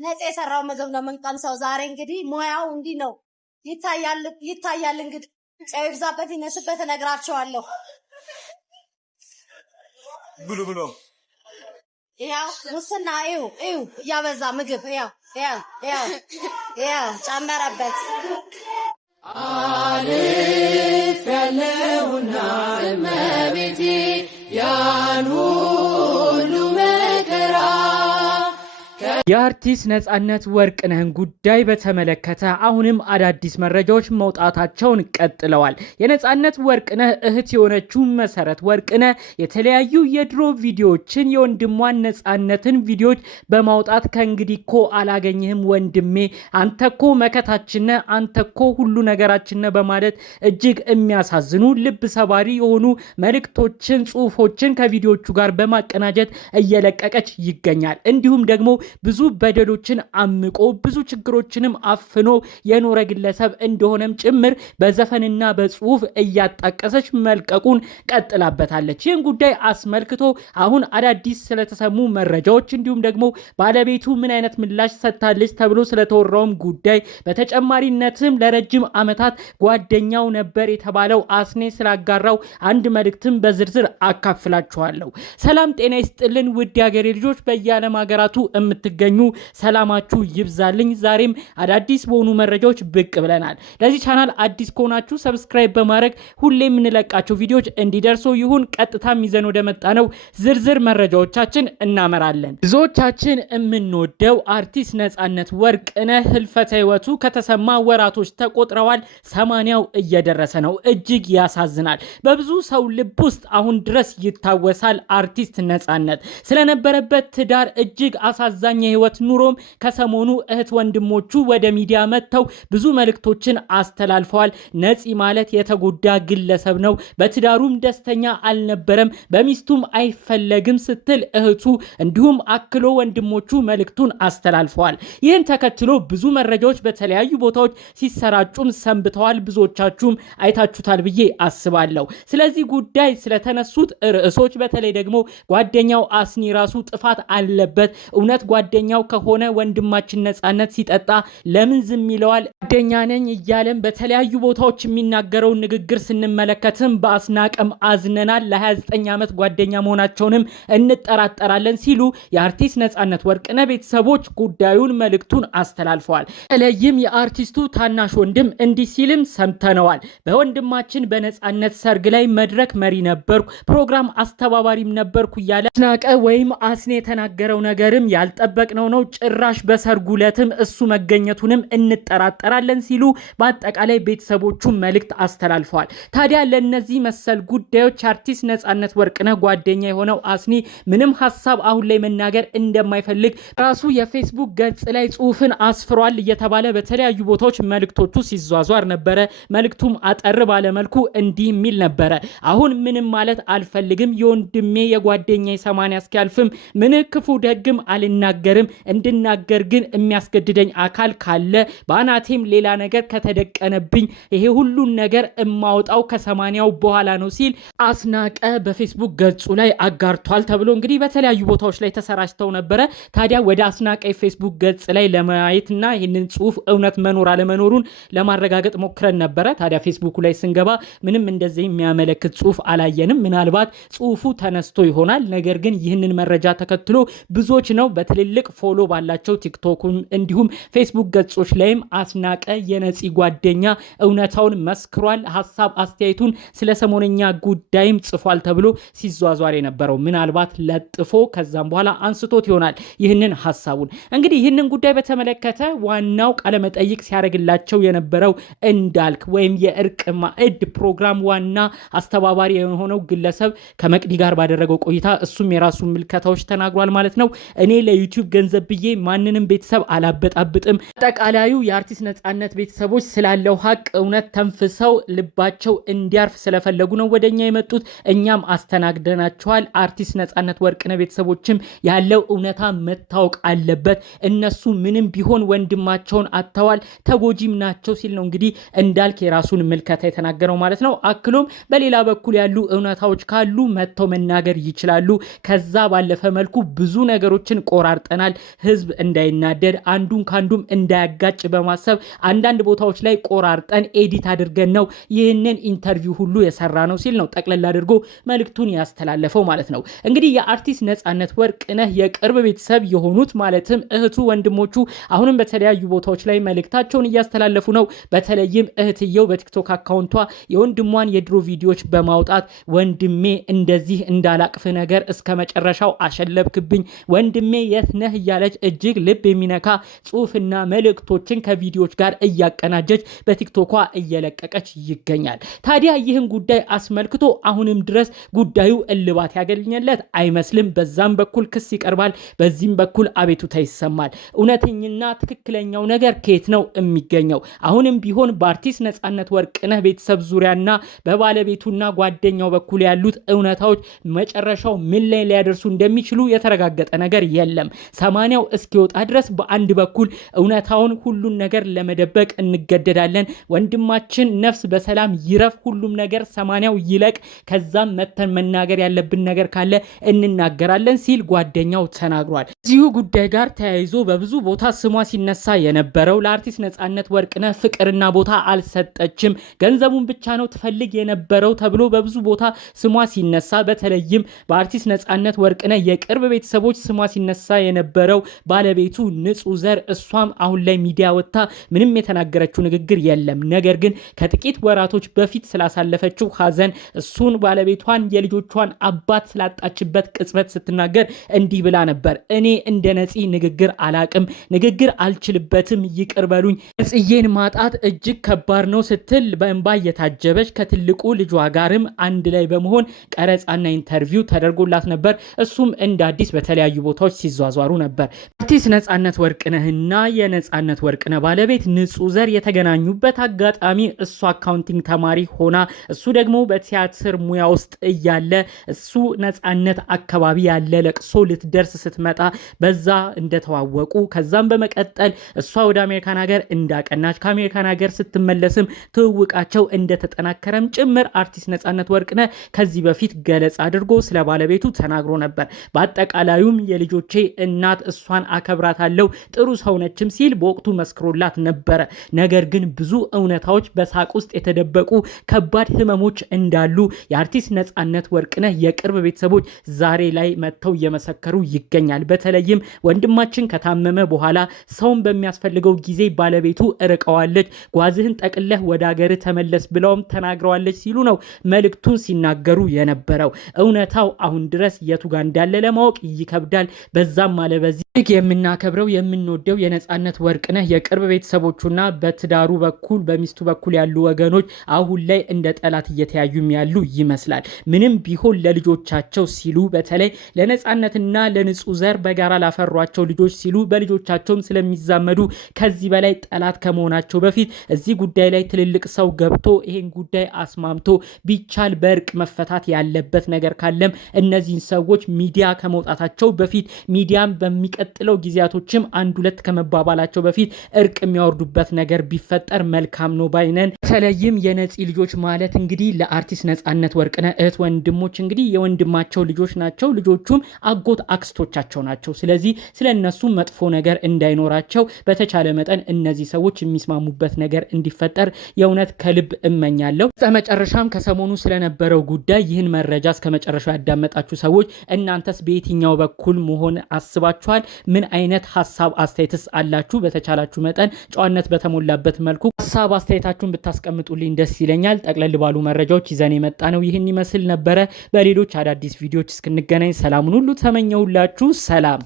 ነፃ የሰራው ምግብ ነው የምንቀምሰው ዛሬ። እንግዲህ ሙያው እንዲህ ነው። ይታያል እንግዲህ ጨው ይብዛበት ይነስበት እነግራቸዋለሁ። ብሉ ያው ሙስና እዩ እያበዛ ምግብ ያው ጨመረበት። አልፍ ያለውና እመቤቴ ያን ሁሉ መከራ የአርቲስት ነጻነት ወርቅነህን ጉዳይ በተመለከተ አሁንም አዳዲስ መረጃዎች መውጣታቸውን ቀጥለዋል። የነጻነት ወርቅነህ እህት የሆነችው መሰረት ወርቅነህ የተለያዩ የድሮ ቪዲዮዎችን የወንድሟን ነጻነትን ቪዲዮዎች በማውጣት ከእንግዲህ እኮ አላገኝህም ወንድሜ፣ አንተኮ መከታችን ነህ፣ አንተኮ ሁሉ ነገራችን ነህ በማለት እጅግ የሚያሳዝኑ ልብ ሰባሪ የሆኑ መልእክቶችን፣ ጽሁፎችን ከቪዲዮዎቹ ጋር በማቀናጀት እየለቀቀች ይገኛል። እንዲሁም ደግሞ ብዙ በደሎችን አምቆ ብዙ ችግሮችንም አፍኖ የኖረ ግለሰብ እንደሆነም ጭምር በዘፈንና በጽሁፍ እያጣቀሰች መልቀቁን ቀጥላበታለች። ይህን ጉዳይ አስመልክቶ አሁን አዳዲስ ስለተሰሙ መረጃዎች እንዲሁም ደግሞ ባለቤቱ ምን አይነት ምላሽ ሰጥታለች ተብሎ ስለተወራውም ጉዳይ በተጨማሪነትም ለረጅም ዓመታት ጓደኛው ነበር የተባለው አስኔ ስላጋራው አንድ መልእክትም በዝርዝር አካፍላችኋለሁ። ሰላም ጤና ይስጥልን ውድ የሀገሬ ልጆች በየዓለም ሀገራቱ የምትገኙ ሰላማችሁ ይብዛልኝ። ዛሬም አዳዲስ በሆኑ መረጃዎች ብቅ ብለናል። ለዚህ ቻናል አዲስ ከሆናችሁ ሰብስክራይብ በማድረግ ሁሌ የምንለቃቸው ቪዲዮዎች እንዲደርሱ ይሁን። ቀጥታም ይዘን ወደ መጣነው ዝርዝር መረጃዎቻችን እናመራለን። ብዙዎቻችን የምንወደው አርቲስት ነጻነት ወርቅነህ ህልፈተ ህይወቱ ከተሰማ ወራቶች ተቆጥረዋል። 80ው እየደረሰ ነው። እጅግ ያሳዝናል። በብዙ ሰው ልብ ውስጥ አሁን ድረስ ይታወሳል። አርቲስት ነጻነት ስለነበረበት ትዳር እጅግ አሳዛኝ የህይወት ኑሮም ከሰሞኑ እህት ወንድሞቹ ወደ ሚዲያ መጥተው ብዙ መልእክቶችን አስተላልፈዋል። ነፂ ማለት የተጎዳ ግለሰብ ነው፣ በትዳሩም ደስተኛ አልነበረም፣ በሚስቱም አይፈለግም ስትል እህቱ እንዲሁም አክሎ ወንድሞቹ መልእክቱን አስተላልፈዋል። ይህን ተከትሎ ብዙ መረጃዎች በተለያዩ ቦታዎች ሲሰራጩም ሰንብተዋል። ብዙዎቻችሁም አይታችሁታል ብዬ አስባለሁ። ስለዚህ ጉዳይ ስለተነሱት ርዕሶች በተለይ ደግሞ ጓደኛው አስኒ ራሱ ጥፋት አለበት፣ እውነት ጓደኛው ከሆነ ወንድማችን ነጻነት ሲጠጣ ለምን ዝም ይለዋል? ጓደኛ ነኝ እያለም በተለያዩ ቦታዎች የሚናገረው ንግግር ስንመለከትም በአስናቀም አዝነናል፣ ለ29 ዓመት ጓደኛ መሆናቸውንም እንጠራጠራለን ሲሉ የአርቲስት ነጻነት ወርቅነህ ቤተሰቦች ጉዳዩን መልእክቱን አስተላልፈዋል። በተለይም የአርቲስቱ ታናሽ ወንድም እንዲህ ሲልም ሰምተነዋል። በወንድማችን በነጻነት ሰርግ ላይ መድረክ መሪ ነበርኩ፣ ፕሮግራም አስተባባሪም ነበርኩ እያለ አስናቀ ወይም አስኔ የተናገረው ነገርም ያልጠበቅነው ነው። ጭራሽ በሰርጉ ዕለትም እሱ መገኘቱንም እንጠራጠራለን ሲሉ በአጠቃላይ ቤተሰቦቹ መልእክት አስተላልፈዋል። ታዲያ ለነዚህ መሰል ጉዳዮች አርቲስት ነጻነት ወርቅነህ ጓደኛ የሆነው አስኒ ምንም ሐሳብ አሁን ላይ መናገር እንደማይፈልግ ራሱ የፌስቡክ ገጽ ላይ ጽሁፍን አስፍሯል እየተባለ በተለያዩ ቦታዎች መልእክቶቹ ሲዟዟር ነበረ። መልእክቱም አጠር ባለመልኩ እንዲህ የሚል ነበረ። አሁን ምንም ማለት አልፈልግም፣ የወንድሜ የጓደኛ 80 እስኪያልፍም ምን ክፉ ደግም አልናገርም። እንድናገር ግን የሚያስገድደኝ አካል ካለ በአናቴም ሌላ ነገር ከተደቀነብኝ ይሄ ሁሉን ነገር እማወጣው ከ80ው በኋላ ነው ሲል አስናቀ በፌስቡክ ገጹ ላይ አጋርቷል ተብሎ እንግዲህ በተለያዩ ቦታዎች ላይ ተሰራጭተው ነበረ። ታዲያ ወደ አስናቀ ፌስቡክ ገጽ ላይ ለማየትና ይህንን ጽሁፍ እውነት መኖር አለመኖሩን ለማረጋገጥ ሞክረን ነበረ። ታዲያ ፌስቡክ ላይ ስንገባ ምንም እንደዚህ የሚያመለክት ጽሁፍ አላየንም። ምናልባት ጽሁፉ ተነስቶ ይሆናል። ነገር ግን ይህንን መረጃ ተከትሎ ብዙዎች ነው በትልልቅ ፎሎ ባላቸው ቲክቶክም እንዲሁም ፌስቡክ ገጾች ላይም አስናቀ የነፂ ጓደኛ እውነታውን መስክሯል፣ ሐሳብ አስተያየቱን ስለ ሰሞነኛ ጉዳይም ጽፏል ተብሎ ሲዟዟር የነበረው ምናልባት ለጥፎ ከዛም በኋላ አንስቶት ይሆናል ይህንን ሐሳቡን። እንግዲህ ይህንን ጉዳይ በተመለከተ ዋናው ቃለመጠይቅ ሲያደርግላቸው የነበረው እንዳልክ ወይም የእርቅ ማዕድ ፕሮግራም ዋና አስተባባሪ የሆነው ግለሰብ ከመቅዲ ጋር ባደረገው ቆይታ እሱም የራሱ ምልከታዎች ተናግሯል ማለት ነው። እኔ ለዩቲዩብ ገንዘብ ብዬ ማንንም ቤተሰብ አላበጣብጥም። አጠቃላዩ የአርቲስት ነጻነት ቤተሰቦች ስላለው ሀቅ እውነት ተንፍሰው ልባቸው እንዲያርፍ ስለፈለጉ ነው ወደኛ የመጡት። እኛም አስተናግደናቸዋል። አርቲስት ነጻነት ወርቅነህ ቤተሰቦችም ያለው እውነታ መታወቅ አለበት። እነሱ ምንም ቢሆን ወንድማቸውን አጥተዋል፣ ተጎጂም ናቸው ሲል ነው እንግዲህ እንዳልክ የራሱን ምልከታ የተናገረው ማለት ነው። አክሎም በሌላ በኩል ያሉ እውነታዎች ካሉ መጥተው መናገር ይችላሉ። ከዛ ባለፈ መልኩ ብዙ ነገሮችን ቆራርጠናል፣ ቻናል ህዝብ እንዳይናደድ አንዱን ካንዱም እንዳያጋጭ በማሰብ አንዳንድ ቦታዎች ላይ ቆራርጠን ኤዲት አድርገን ነው ይህንን ኢንተርቪው ሁሉ የሰራ ነው ሲል ነው ጠቅለል አድርጎ መልእክቱን ያስተላለፈው ማለት ነው። እንግዲህ የአርቲስት ነጻነት ወርቅነህ የቅርብ ቤተሰብ የሆኑት ማለትም እህቱ፣ ወንድሞቹ አሁንም በተለያዩ ቦታዎች ላይ መልእክታቸውን እያስተላለፉ ነው። በተለይም እህትየው በቲክቶክ አካውንቷ የወንድሟን የድሮ ቪዲዮዎች በማውጣት ወንድሜ እንደዚህ እንዳላቅፍ ነገር እስከ መጨረሻው አሸለብክብኝ፣ ወንድሜ የት ነህ እያለች እጅግ ልብ የሚነካ ጽሁፍና መልእክቶችን ከቪዲዮዎች ጋር እያቀናጀች በቲክቶኳ እየለቀቀች ይገኛል። ታዲያ ይህን ጉዳይ አስመልክቶ አሁንም ድረስ ጉዳዩ እልባት ያገኘለት አይመስልም። በዛም በኩል ክስ ይቀርባል፣ በዚህም በኩል አቤቱታ ይሰማል። እውነተኛና ትክክለኛው ነገር ከየት ነው የሚገኘው? አሁንም ቢሆን በአርቲስት ነጻነት ወርቅነህ ቤተሰብ ዙሪያና በባለቤቱና ጓደኛው በኩል ያሉት እውነታዎች መጨረሻው ምን ላይ ሊያደርሱ እንደሚችሉ የተረጋገጠ ነገር የለም። 80ው እስኪወጣ ድረስ በአንድ በኩል እውነታውን ሁሉን ነገር ለመደበቅ እንገደዳለን፣ ወንድማችን ነፍስ በሰላም ይረፍ፣ ሁሉም ነገር 80ው ይለቅ፣ ከዛም መተን መናገር ያለብን ነገር ካለ እንናገራለን ሲል ጓደኛው ተናግሯል። እዚሁ ጉዳይ ጋር ተያይዞ በብዙ ቦታ ስሟ ሲነሳ የነበረው ለአርቲስት ነጻነት ወርቅነህ ፍቅርና ቦታ አልሰጠችም፣ ገንዘቡን ብቻ ነው ትፈልግ የነበረው ተብሎ በብዙ ቦታ ስሟ ሲነሳ፣ በተለይም በአርቲስት ነጻነት ወርቅነህ የቅርብ ቤተሰቦች ስሟ ሲነሳ የነበረው ባለቤቱ ንጹህ ዘር፣ እሷም አሁን ላይ ሚዲያ ወጥታ ምንም የተናገረችው ንግግር የለም። ነገር ግን ከጥቂት ወራቶች በፊት ስላሳለፈችው ሐዘን እሱን ባለቤቷን የልጆቿን አባት ስላጣችበት ቅጽበት ስትናገር እንዲህ ብላ ነበር። እኔ እንደ ነፂ ንግግር አላቅም፣ ንግግር አልችልበትም፣ ይቅር በሉኝ፣ ነፂዬን ማጣት እጅግ ከባድ ነው ስትል በእንባ እየታጀበች ከትልቁ ልጇ ጋርም አንድ ላይ በመሆን ቀረጻና ኢንተርቪው ተደርጎላት ነበር። እሱም እንደ አዲስ በተለያዩ ቦታዎች ሲዟዟሩ ነበር። አርቲስት ነጻነት ወርቅነህና የነጻነት ወርቅነህ ባለቤት ንጹህ ዘር የተገናኙበት አጋጣሚ እሱ አካውንቲንግ ተማሪ ሆና እሱ ደግሞ በቲያትር ሙያ ውስጥ እያለ እሱ ነጻነት አካባቢ ያለ ለቅሶ ልትደርስ ስትመጣ በዛ እንደተዋወቁ ከዛም በመቀጠል እሷ ወደ አሜሪካን ሀገር እንዳቀናች ከአሜሪካን ሀገር ስትመለስም ትውውቃቸው እንደተጠናከረም ጭምር አርቲስት ነጻነት ወርቅነህ ከዚህ በፊት ገለጻ አድርጎ ስለ ባለቤቱ ተናግሮ ነበር። በአጠቃላዩም የልጆቼ እናት እሷን አከብራታለሁ ጥሩ ሰው ነችም ሲል በወቅቱ መስክሮላት ነበረ። ነገር ግን ብዙ እውነታዎች በሳቅ ውስጥ የተደበቁ ከባድ ህመሞች እንዳሉ የአርቲስት ነጻነት ወርቅነህ የቅርብ ቤተሰቦች ዛሬ ላይ መጥተው እየመሰከሩ ይገኛል። በተለይም ወንድማችን ከታመመ በኋላ ሰውን በሚያስፈልገው ጊዜ ባለቤቱ እርቀዋለች፣ ጓዝህን ጠቅለህ ወደ ሀገር ተመለስ ብለውም ተናግረዋለች ሲሉ ነው መልእክቱን ሲናገሩ የነበረው። እውነታው አሁን ድረስ የቱ ጋር እንዳለ ለማወቅ ይከብዳል። በዛም አለ በዚህ የምናከብረው የምንወደው የነጻነት ወርቅነህ የቅርብ ቤተሰቦቹና በትዳሩ በኩል በሚስቱ በኩል ያሉ ወገኖች አሁን ላይ እንደ ጠላት እየተያዩም ያሉ ይመስላል። ምንም ቢሆን ለልጆቻቸው ሲሉ በተለይ ለነጻነትና ለንጹህ ዘር በጋራ ላፈሯቸው ልጆች ሲሉ በልጆቻቸውም ስለሚዛመዱ ከዚህ በላይ ጠላት ከመሆናቸው በፊት እዚህ ጉዳይ ላይ ትልልቅ ሰው ገብቶ ይሄን ጉዳይ አስማምቶ ቢቻል በእርቅ መፈታት ያለበት ነገር ካለም እነዚህን ሰዎች ሚዲያ ከመውጣታቸው በፊት ሚዲያም በሚቀጥለው ጊዜያቶችም አንድ ሁለት ከመባባላቸው በፊት እርቅ የሚያወርዱበት ነገር ቢፈጠር መልካም ነው ባይነን። በተለይም የነፂ ልጆች ማለት እንግዲህ ለአርቲስት ነጻነት ወርቅነህ እህት ወንድሞች እንግዲህ የወንድማቸው ልጆች ናቸው። ልጆቹም አጎት አክስቶቻቸው ናቸው። ስለዚህ ስለነሱ መጥፎ ነገር እንዳይኖራቸው በተቻለ መጠን እነዚህ ሰዎች የሚስማሙበት ነገር እንዲፈጠር የእውነት ከልብ እመኛለሁ። በመጨረሻም ከሰሞኑ ስለነበረው ጉዳይ ይህን መረጃ እስከ መጨረሻው ያዳመጣችሁ ሰዎች እናንተስ በየትኛው በኩል መሆን አስባችኋል? ምን አይነት ሀሳብ አስተያየትስ አላችሁ? በተቻላችሁ መጠን ጨዋነት በተሞላበት መልኩ ሀሳብ አስተያየታችሁን ብታስቀምጡልኝ ደስ ይለኛል። ጠቅለል ባሉ መረጃዎች ይዘን የመጣ ነው ይህን ይመስል ነበረ። በሌሎች አዳዲስ ቪዲዮዎች እስክንገናኝ ሰላሙን ሁሉ ተመኘሁላችሁ። ሰላም።